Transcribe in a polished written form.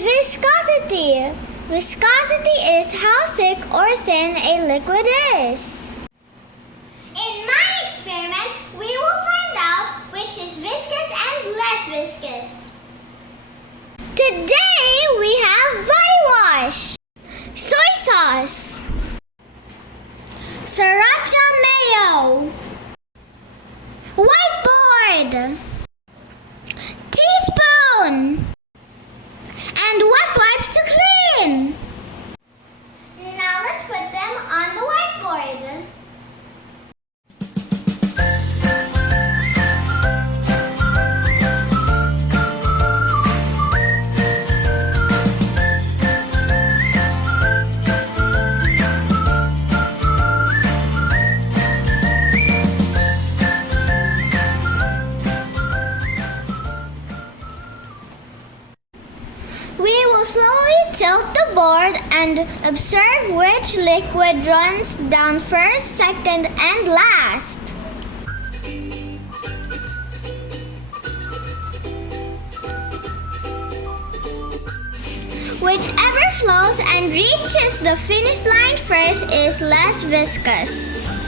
is viscosity? Viscosity is how thick or thin a liquid is. In my experiment, we will find out which is viscous and less viscous. Today we have body wash, soy sauce, Sriracha Mayo, whiteboard, teaspoon, and wet wipes to clean. Now let's put them on the whiteboard. We will slowly tilt the board and observe which liquid runs down first, second, and last. Whichever flows and reaches the finish line first is less viscous.